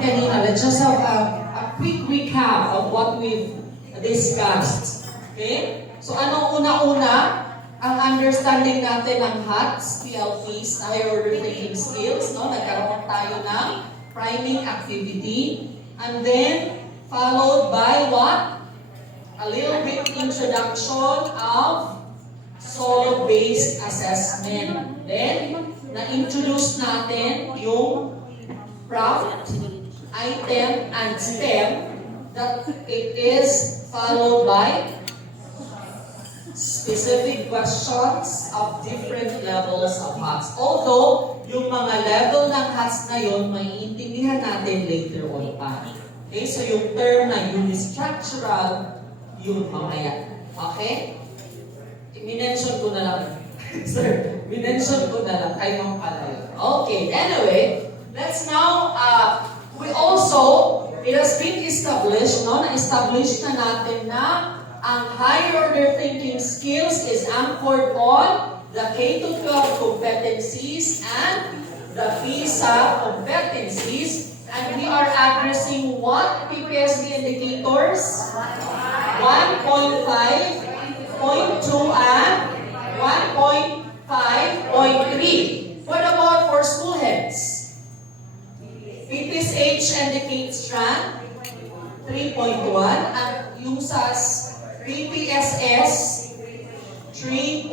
kanina. Let's just have a quick recap of what we've discussed. Okay? So anong una-una? Ang understanding natin ng HOTS-PLPs, higher order thinking skills, no? Nagkaroon tayo ng priming activity. And then, followed by what? A little bit introduction of solo-based assessment. Then, na-introduce natin yung prompt, item, and STEM that it is followed by specific questions of different levels of HOTS. Although, yung mga level ng HOTS na yun, maiintindihan natin later on pa. Okay, so yung term na unistructural, yun mamaya. Okay? Minention ko na lang. Sir, minention ko na lang. Kayo ang pala yun. Okay, anyway, let's now, it has been established, no? Na-establish na natin na ang higher order thinking skills is anchored on the K-12 competencies and the PISA competencies. And we are addressing what PPSD indicators? 1.5, 0.2, and 1.5.3. What about for school heads? PPSH indicates strand 3.1 and yung SAS PPSS 3.2.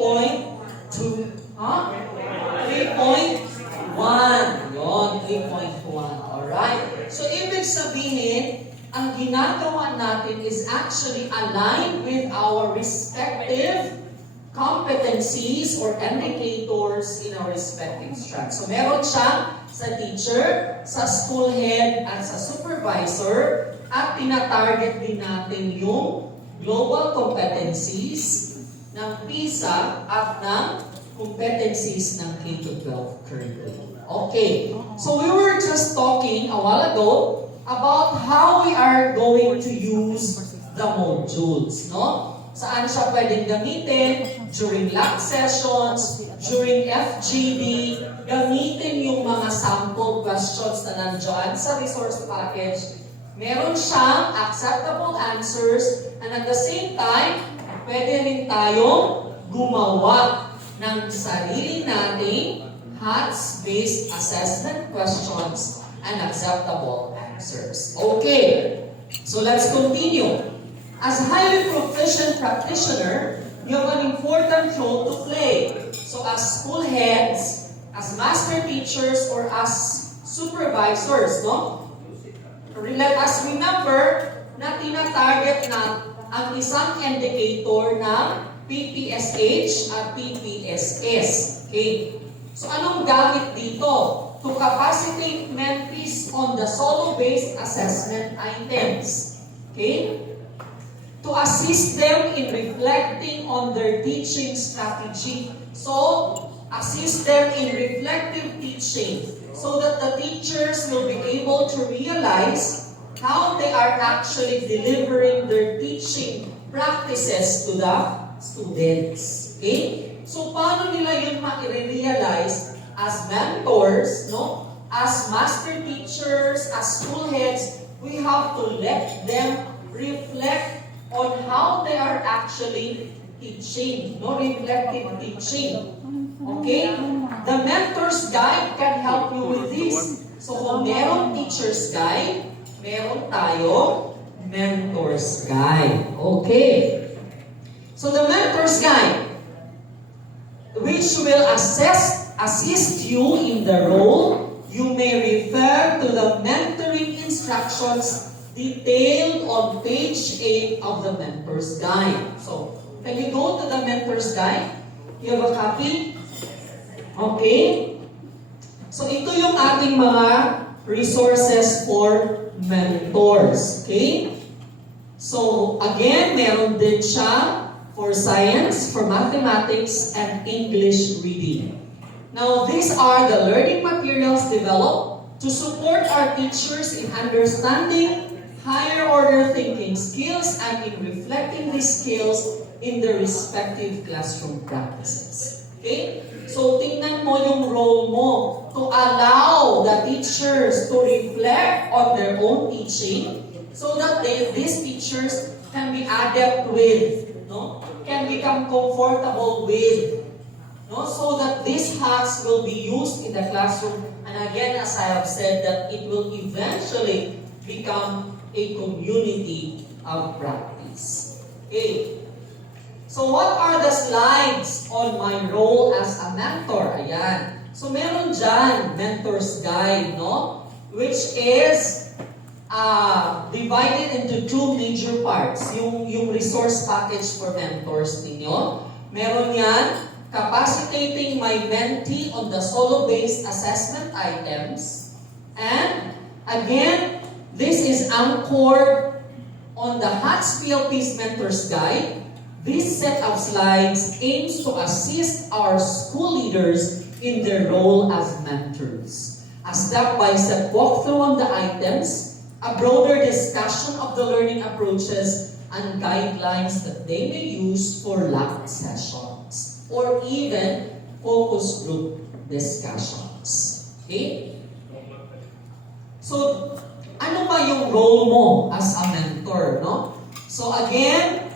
3.1. Yon, 3.1. Alright? So, ibig sabihin, ang ginagawa natin is actually aligned with our respective competencies or indicators in our respective strands. So, meron siya sa teacher, sa school head, at sa supervisor, at tinatarget din natin yung global competencies ng PISA at ng competencies ng K-12 curriculum. Okay, so we were just talking a while ago about how we are going to use the modules, no? Saan siya pwedeng gamitin? During lab sessions, during FGD, gamitin yung mga sample questions na nandiyan sa resource package. Meron siyang acceptable answers and at the same time, pwede rin tayong gumawa ng sarili nating HOTS-based assessment questions and acceptable answers. Okay, so let's continue. As a highly proficient practitioner, you have an important role to play. So as school heads, as master teachers, or as supervisors, no? Let us remember na tina-target na ang isang indicator ng PPSH at PPSS. Okay? So anong gamit dito? To capacitate mentees on the solo-based assessment items. Okay? To assist them in reflecting on their teaching strategy. So, assist them in reflective teaching so that the teachers will be able to realize how they are actually delivering their teaching practices to the students. Okay? So, paano nila yun ma-realize as mentors, no? As master teachers, as school heads, we have to let them reflect on how they are actually teaching, no? Reflective teaching. Okay? The mentor's guide can help you with this. So, kung merong teacher's guide, meron tayo mentor's guide. Okay? So, the mentor's guide, which will assist you in the role, you may refer to the mentoring instructions detailed on page 8 of the mentor's guide. So, can you go to the mentor's guide? You have a copy? Okay? So, ito yung ating mga resources for mentors. Okay? So, again, meron din siya for science, for mathematics, and English reading. Now, these are the learning materials developed to support our teachers in understanding higher order thinking skills and in reflecting these skills in their respective classroom practices. Okay? So, tingnan mo yung role mo to allow the teachers to reflect on their own teaching so that these teachers can be adept with, no? Can become comfortable with, no? So that these hacks will be used in the classroom. And again, as I have said, that it will eventually become a community of practice. Okay. So what are the slides on my role as a mentor? Ayan. So meron dyan, mentor's guide, no? Which is divided into two major parts. Yung resource package for mentors ninyo. Meron yan, capacitating my mentee on the solo-based assessment items. And again, this is anchored on the HOTS-PLPs Mentor's Guide. This set of slides aims to assist our school leaders in their role as mentors. A step-by-step walkthrough on the items, a broader discussion of the learning approaches, and guidelines that they may use for lab sessions or even focus group discussions. Okay? So, ano ba yung role mo as a mentor, no? So again,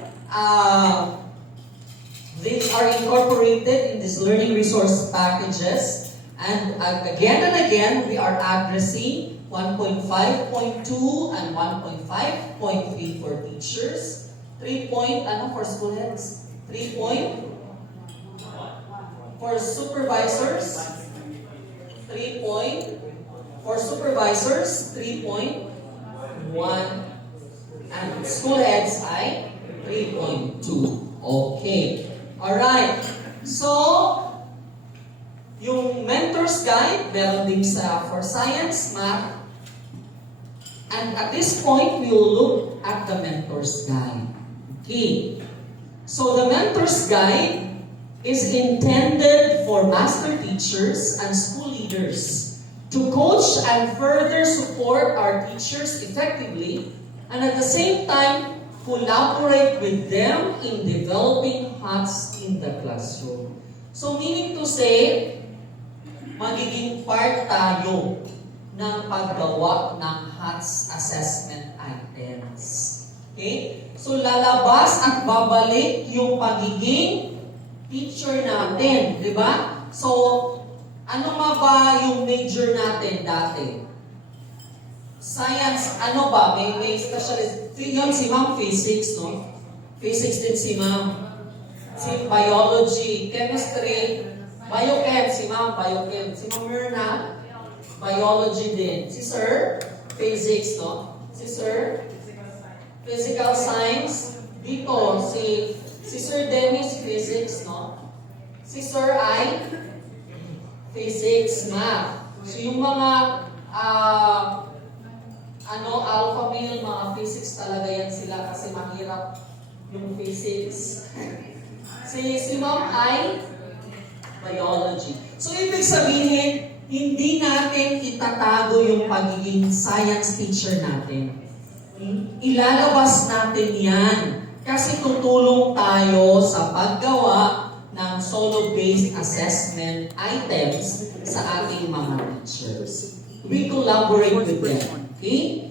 these are incorporated in these learning resource packages. And again, we are addressing 1.5.2 and 1.5.3 for teachers. 3 for school heads? 3 for supervisors. 3 for supervisors. 3.1 and school heads ay 3.2. Okay. Alright. So, yung mentor's guide, meron din for science, math. And at this point, we will look at the mentor's guide. Okay. So, the mentor's guide is intended for master teachers and school leaders to coach and further support our teachers effectively, and at the same time, collaborate with them in developing HOTS in the classroom. So meaning to say, magiging part tayo ng paggawa ng HOTS assessment items. Okay? So lalabas at babalik yung pagiging teacher natin. Di ba? So, ano nga ba yung major natin dati? Science, ano ba? May specialist. Yun si Ma'am Physics, no? Physics din si Ma'am. Si Biology, Chemistry, Biochem, si Ma'am, Biochem. Si Ma'am Myrna, Biology din. Si Sir, Physics, no? Si Sir, Physical Science. Dito, si Sir Dennis, Physics, no? Si Sir ay Physics, Math. So yung mga alpha male, mga physics talaga yan sila kasi mahirap yung physics. si Ma'am ay biology. So, ibig sabihin, hindi natin itatago yung pagiging science teacher natin. Ilalabas natin yan kasi tutulong tayo sa paggawa ng solo-based assessment items sa ating mga teachers. We collaborate with them. Okay?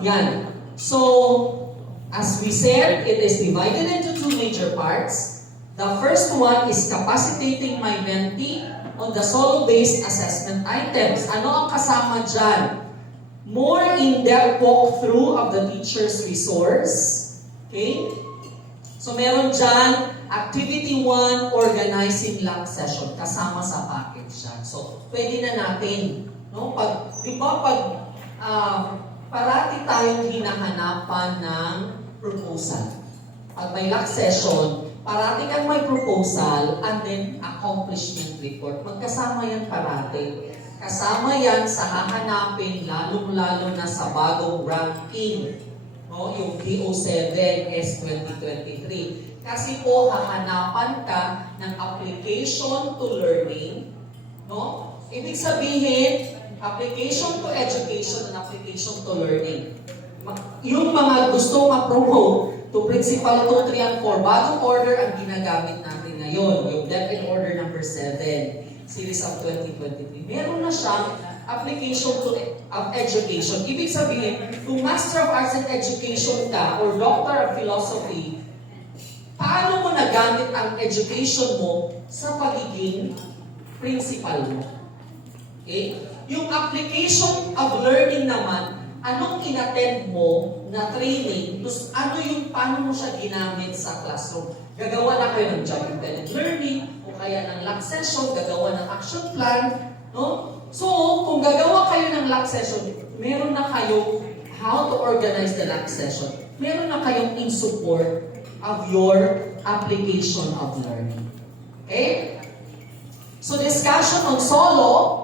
Yan. So, as we said, it is divided into two major parts. The first one is capacitating my mentee on the solo-based assessment items. Ano ang kasama dyan? More in-depth walkthrough of the teacher's resource. Okay? So, meron dyan, Activity 1, organizing lab session. Kasama sa package yan. So, pwede na natin. No? Di ba parati tayong hinahanapan ng proposal. Pag may lab session, parati kang may proposal and then accomplishment report. Magkasama yan parati. Kasama yan sa hahanapin, lalong-lalo na sa bagong ranking. No? Yung PO7S 2023. Kasi po, hahanapan ka ng application to learning. No? Ibig sabihin, application to education and application to learning. Yung mga gusto ma-promote to Principal 2, 3, and 4, bagong order ang ginagamit natin ngayon, yung DepEd Order number 7. series of 2023. Meron na siyang application of education. Ibig sabihin, kung Master of Arts in Education ka or Doctor of Philosophy, paano mo nagamit ang education mo sa pagiging principal mo? Okay? Yung application of learning naman, anong inattend mo na training, paano mo siya ginamit sa classroom? Gagawa na kayo ng job-independent learning, o kaya ng lock session, gagawa ng action plan, no? So, kung gagawa kayo ng lock session, meron na kayo how to organize the lock session. Meron na kayong in support of your application of learning. Okay? So, discussion on solo.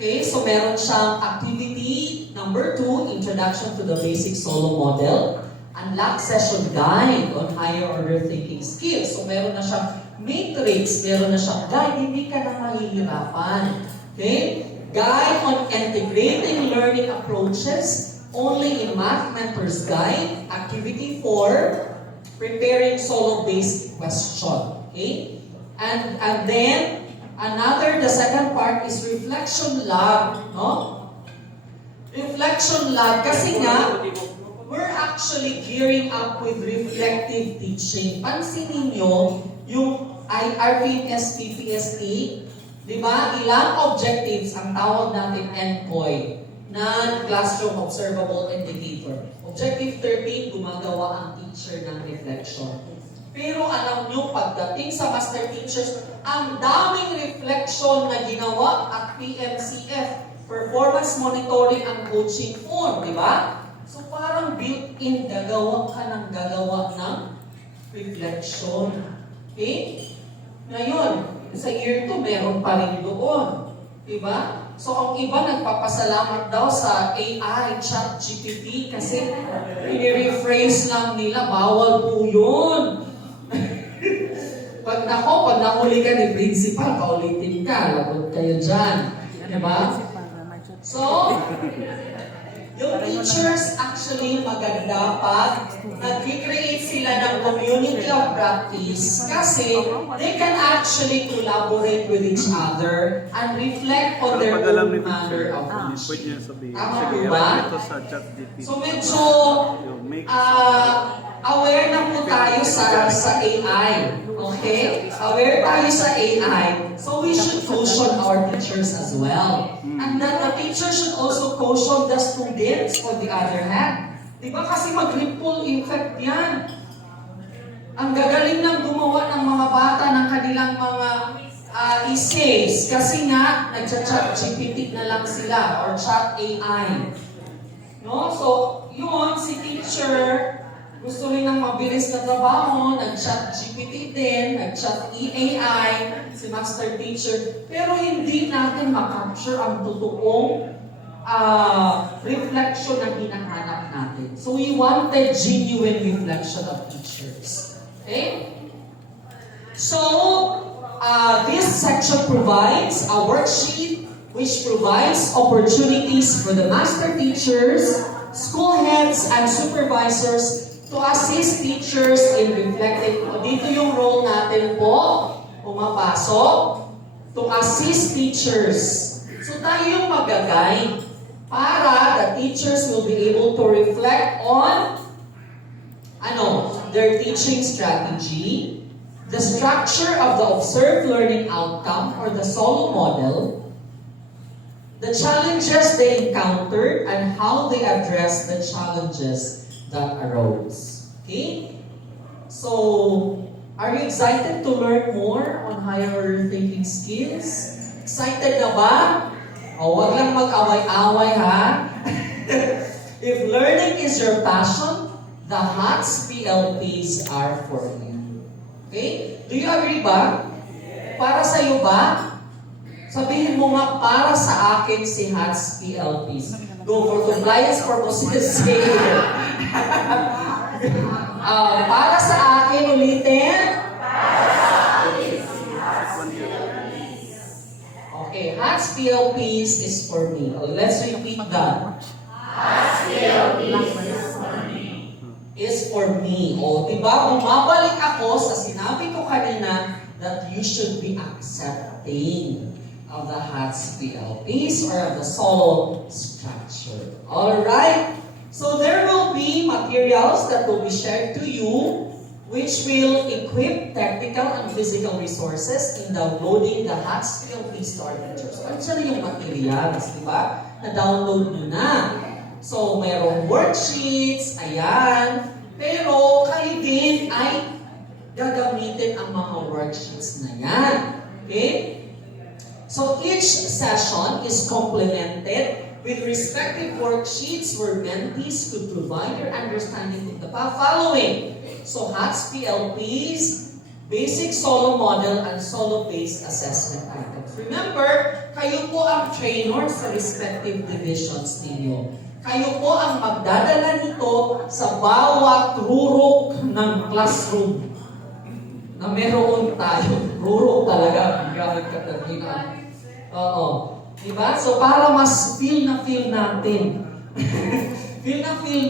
Okay, so meron siyang activity number 2, Introduction to the Basic Solo Model, and lock session guide on higher order thinking skills. So meron na siyang matrix, meron na siyang guide, hindi ka na mahihirapan. Okay? Guide on integrating learning approaches only in Math Mentor's Guide, activity 4, preparing solo-based question. Okay? And then, the second part is reflection lab, no? Reflection lab, kasi nga, we're actually gearing up with reflective teaching. Pansinin nyo, yung IRPS, PPST, di ba? Ilang objectives ang tawag natin NCOI, Non-Classroom Observable Indicator. Objective 13, gumagawa ang teacher ng reflection. Pero alam nyo, pagdating sa master teachers, ang daming reflection na ginawa at PMCF, performance monitoring ang coaching form, di ba? So parang built-in, gagawa ng reflection. Okay? Ngayon, sa year 2, meron pa rin doon. Di ba? So ang iba nagpapasalamat daw sa AI, ChatGPT, kasi i-rephrase lang nila, bawal po yun. Pag nahuli ka ni principal, paulitin ka, lagot kayo dyan. Diba? So, yung teachers actually maganda pag nag-create sila ng community of practice kasi they can actually collaborate with each other and reflect on their own manner of teaching. Tama po ba? So medyo aware na po tayo sa AI. Okay? Aware tayo sa AI. So we should caution our teachers as well. And that the teacher should also caution the students on the other hand. Diba kasi mag-ripple effect yan. Ang gagaling ng gumawa ng mga bata ng kanilang mga essays kasi nga nagchat GPT na lang sila or chat AI. No? So, yun, si teacher, gusto nilang mabilis na trabaho, nag-chat GPT din, nag-chat AI, si master teacher, pero hindi natin makapture ang totoong reflection na hinahanap natin. So we wanted genuine reflection of teachers. Okay? So, this section provides a worksheet which provides opportunities for the master teachers, school heads, and supervisors to assist teachers in reflecting. Dito yung role natin po, pumapasok, to assist teachers. So tayo yung mag-guide para the teachers will be able to reflect on their teaching strategy, the structure of the observed learning outcome or the solo model, the challenges they encountered, and how they address the challenges that arose. Okay? So, are you excited to learn more on higher order thinking skills? Excited na ba? O, wag lang mag-away-away, ha? If learning is your passion, the HOTS-PLPs are for you. Okay? Do you agree ba? Para sa iyo ba? Sabihin mo nga, para sa akin si HOTS-PLPs. Go for compliance purposes. Para sa akin, ulitin. Okay, HOTS-PLPs is for me. Let's repeat that. HOTS-PLPs is for me. O, diba? Bumabalik ako sa sinabi ko kanina that you should be accepting. of the HOTS-PLPs or of the solo structure. Alright? So there will be materials that will be shared to you which will equip technical and physical resources in downloading the HOTS-PLPs to our teachers. So, ano yung materials, di ba? Na-download nyo na. So, mayroong worksheets, ayan. Pero, kayo din ay gagamitin ang mga worksheets na yan. Okay? So, each session is complemented with respective worksheets where mentees could provide their understanding of the following. So, HOTS-PLPs, basic solo model, and solo-based assessment items. Remember, kayo po ang trainer sa respective divisions ninyo. Kayo po ang magdadala nito sa bawat rurok ng classroom na meron tayo. Rurok talaga. Gamit ka talaga. Oo. Diba? So, para mas feel natin. feel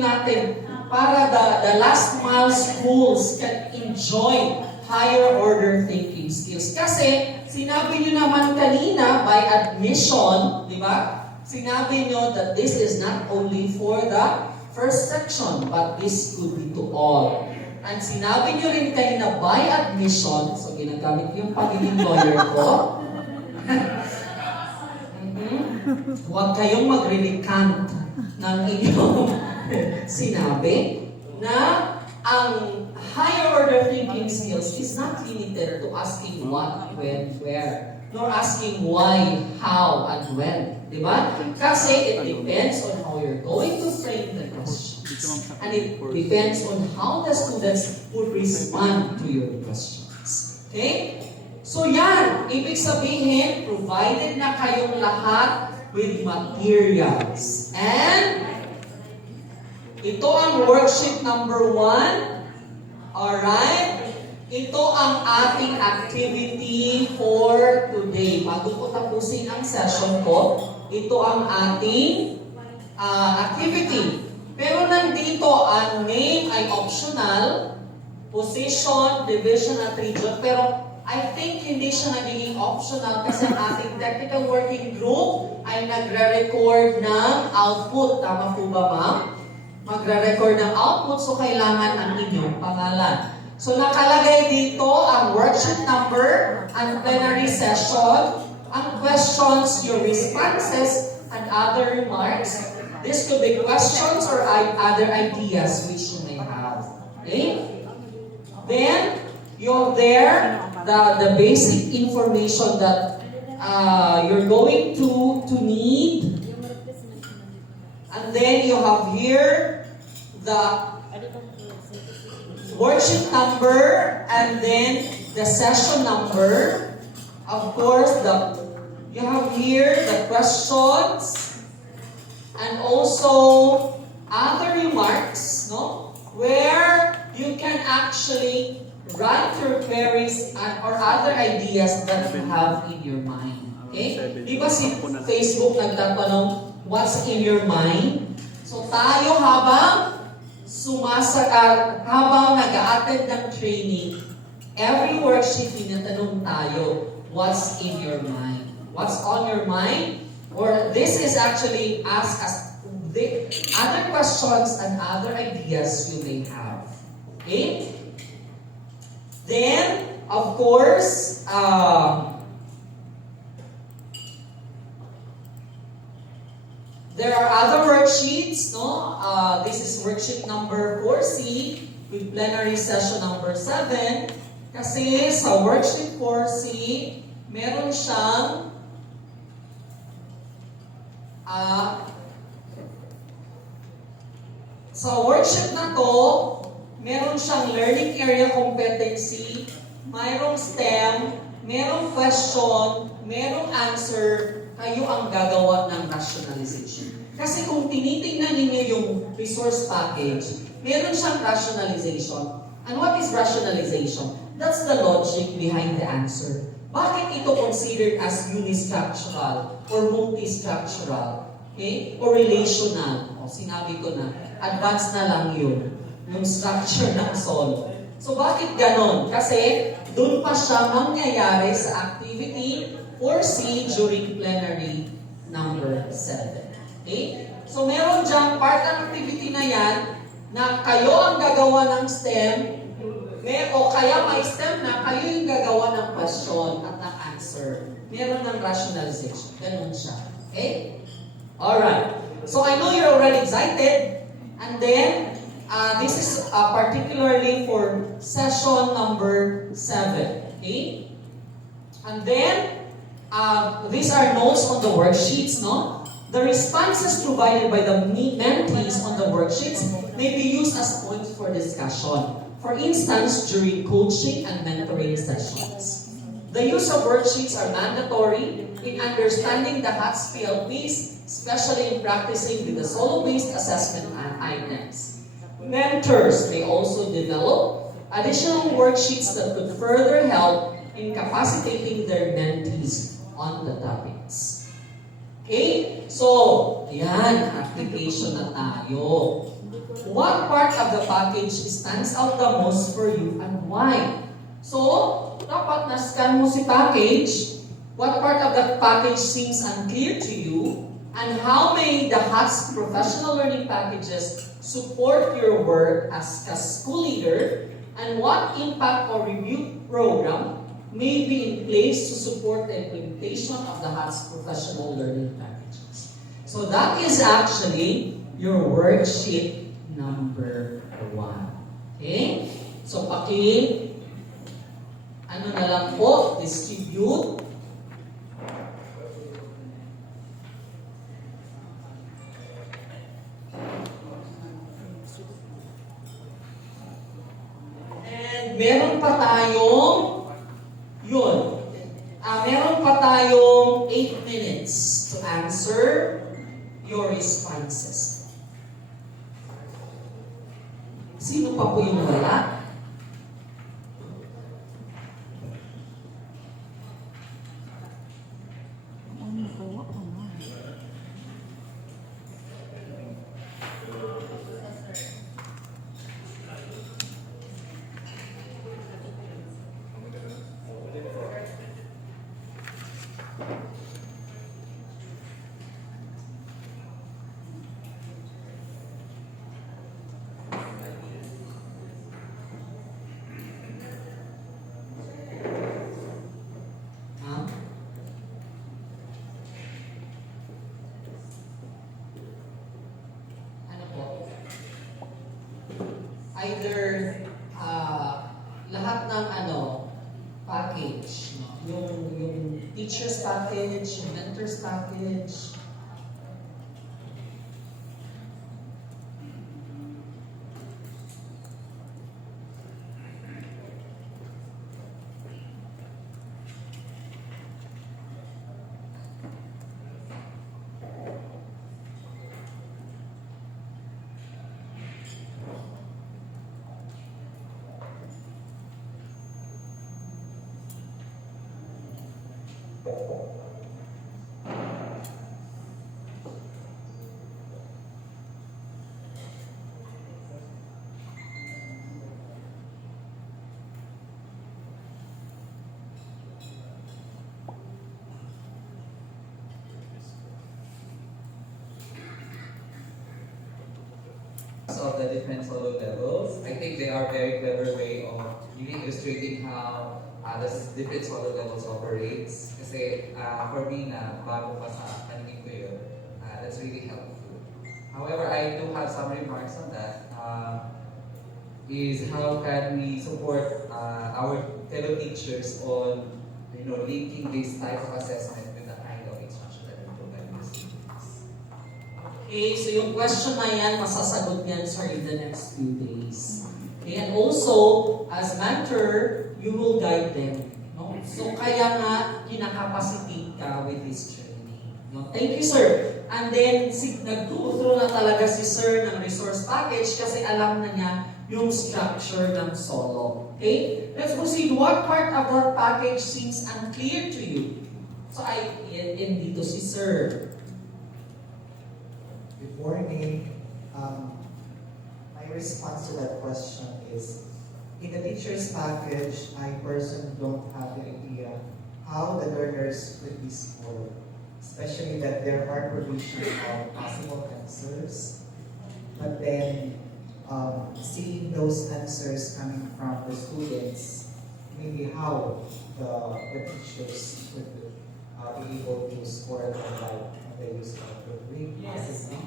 natin. Para the last mile schools can enjoy higher order thinking skills. Kasi, sinabi nyo naman kanina, by admission, di ba? Sinabi nyo that this is not only for the first section, but this could be to all. And sinabi nyo rin kanina, by admission, so ginagamit yung pagiging lawyer ko, huwag kayong magre-recant ng inyong sinabi na ang higher order thinking skills is not limited to asking what, when, where, nor asking why, how, and when. Diba? Kasi it depends on how you're going to frame the questions. And it depends on how the students would respond to your questions. Okay? So yan, ibig sabihin, provided na kayong lahat with materials. And ito ang worksheet number 1. Alright? Ito ang ating activity for today. Bago ko tapusin ang session ko, ito ang ating activity. Pero nandito, ang name ay optional, position, division, at region. Pero I think hindi siya nagiging optional kasi ang ating technical working group ay nagre-record ng output. Tama po ba, ma'am? Magre-record ng output, so kailangan ang inyong pangalan. So nakalagay dito ang worksheet number, ang plenary session, ang questions, your responses, and other remarks. This could be questions or other ideas which you may have. Okay? Then, you're there, the basic information that you're going to need. And then you have here the worksheet number and then the session number. Of course, you have here the questions and also other remarks, no? Where you can actually write your queries or other ideas that you have in your mind. Okay? Di ba si Facebook nagtatanong, what's in your mind? So tayo habang habang nag-a-attend ng training, every worksheet tinatanong tayo, what's in your mind? What's on your mind? Or this is actually asked as the other questions and other ideas you may have. Okay? Then, of course, there are other worksheets, no? This is worksheet number 4C with plenary session number 7. Kasi sa worksheet 4C, meron siyang sa worksheet na to, meron siyang learning area competency, mayroong STEM, merong question, merong answer, kayo ang gagawa ng rationalization. Kasi kung tinitingnan ninyo yung resource package, meron siyang rationalization. And what is rationalization? That's the logic behind the answer. Bakit ito considered as unistructural or multistructural? Okay? Or relational? O, sinabi ko na. Advanced na lang yun. Yung structure ng solo. So bakit ganon? Kasi doon pa siya mangyayari sa activity foresee during plenary number 7. Okay? So meron dyan, part ng activity na yan, na kayo ang gagawa ng STEM, o kaya may STEM na kayo yung gagawa ng question at ng answer. Meron ng rationalization. Ganun siya. Okay? Alright. So I know you're already excited. And then, this is particularly for session number 7. Okay? And then, these are notes on the worksheets, no? The responses provided by the mentees on the worksheets may be used as points for discussion. For instance, during coaching and mentoring sessions. The use of worksheets are mandatory in understanding the HOTS-PLPs, especially in practicing with the solo-based assessment items. Mentors may also develop additional worksheets that could further help in capacitating their mentees on the topics. Okay? So, yan, application na tayo. What part of the package stands out the most for you and why? So, dapat na-scan mo si package. What part of the package seems unclear to you? And how may the HOTS professional learning packages support your work as a school leader? And what impact or review program may be in place to support the implementation of the HOTS professional learning packages? So that is actually your worksheet number 1. Okay? So ano na lang po, distribute. And meron pa tayong, meron pa tayong 8 minutes to answer your responses. Sino pa po yung wala? Either lahat ng package, no? yung teacher's package, yung mentor's package. Of the different solo levels. I think they are very clever way of really illustrating how the different solo levels operates. Kasi for me na bago pa sa kaningin ko yun, that's really helpful. However, I do have some remarks on that. Is how can we support our fellow teachers on linking this type of assessment with the kind of instruction that we provide to students. Okay, so yung question na yan, masasagot yan, sir, in the next few days. Okay, and also, as mentor, you will guide them. No? So kaya nga, kinakapacitate ka with this training. No? Thank you, sir. And then, nag-go-through na talaga si sir ng resource package kasi alam na niya yung structure ng solo. Okay? Let's proceed. What part of that package seems unclear to you? So, dito si sir. Good morning. My response to that question is, in the teacher's package, I personally don't have the idea how the learners would be scored, especially that there are provision of possible answers, but then seeing those answers coming from the students, maybe how the teachers would be able to score them right on the use of the grade possibly.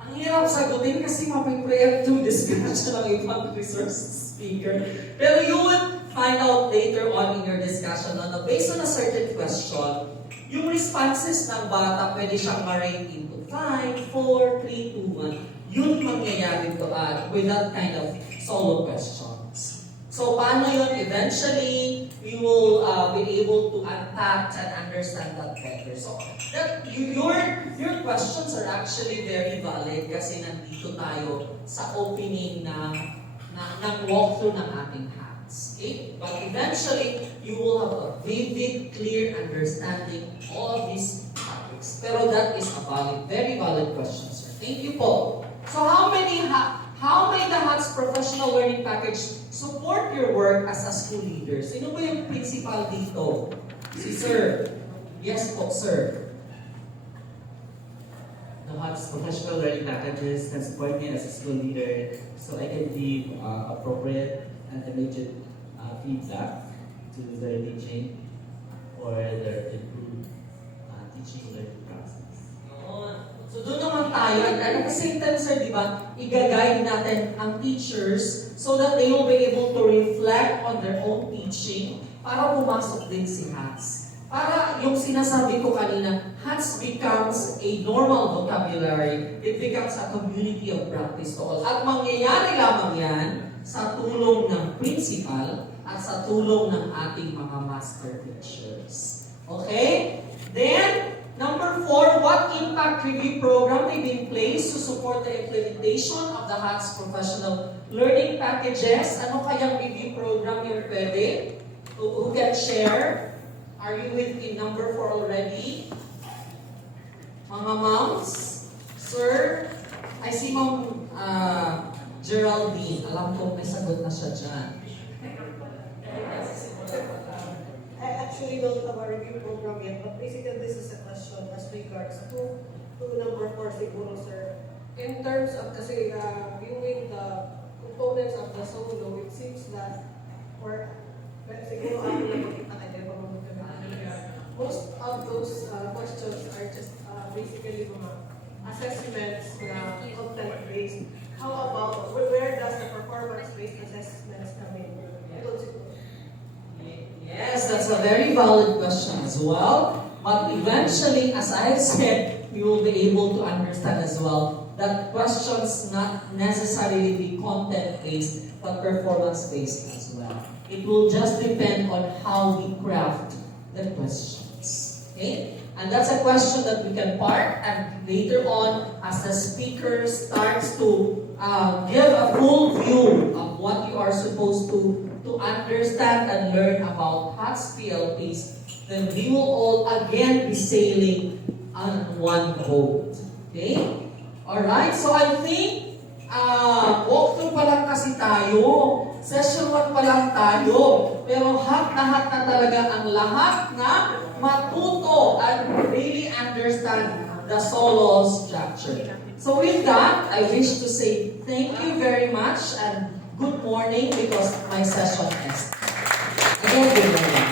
Ang hirap sagutin kasi mapipreemptive discussion ng ibang resource speaker. Pero you would find out later on in your discussion na based on a certain question, yung responses ng bata pwede siyang ma-rate into 5, 4, 3, 2, 1. Yun mangyayari to with that kind of solo questions. So paano yun? Eventually, we will be able to unpack and understand that better. So that your questions are actually very valid kasi nandito tayo sa opening ng walkthrough ng ating HOTS. Okay? But eventually, you will have a vivid, clear understanding of all of these topics. Pero that is a very valid question, sir. Thank you po. So how may the HOTS Professional Learning Package support your work as a school leader? Sino ba yung principal dito? Si Sir. Yes po, Sir. The HOTS Professional Learning Packages can support me as a school leader so I can give appropriate and immediate feedback to their teaching or their improved teaching learning process. So doon naman tayo, and at the same time, sir, di ba, i-guide natin ang teachers so that they will be able to reflect on their own teaching para pumasok din si HOTS. Para yung sinasabi ko kanina, HOTS becomes a normal vocabulary, it becomes a community of practice to all. At mangyayari lamang yan sa tulong ng principal at sa tulong ng ating mga master teachers. Okay? Then, number 4, what impact review program may be in place to support the implementation of the HOTS Professional Learning Packages? Ano kayang review program yung pwede? Who can share? Are you with in number 4 already? Mga moms? Sir? I see Ma'am Geraldine. Alam ko may sagot na siya dyan. I actually don't have a review program yet, but basically this is a question as regards to number 4 siguro, sir. In terms of kasi viewing the components of the solo, it seems that siguro ako na makita kayo most of those questions are just basically mga assessments na content-based. How about, where does the performance-based assessments come in? Yes, that's a very valid question as well. But eventually, as I said, you will be able to understand as well that questions not necessarily be content-based, but performance-based as well. It will just depend on how we craft the questions. Okay? And that's a question that we can park, and later on, as the speaker starts to give a full view of what you are supposed to understand and learn about HOTS-PLPs, then we will all again be sailing on one boat. Okay? Alright, so I think walkthrough pa lang kasi tayo. Session 1 pa lang tayo. Pero hat na talaga ang lahat na matuto and really understand the solo structure. So with that, I wish to say thank you very much and good morning because my session is. Again, good morning.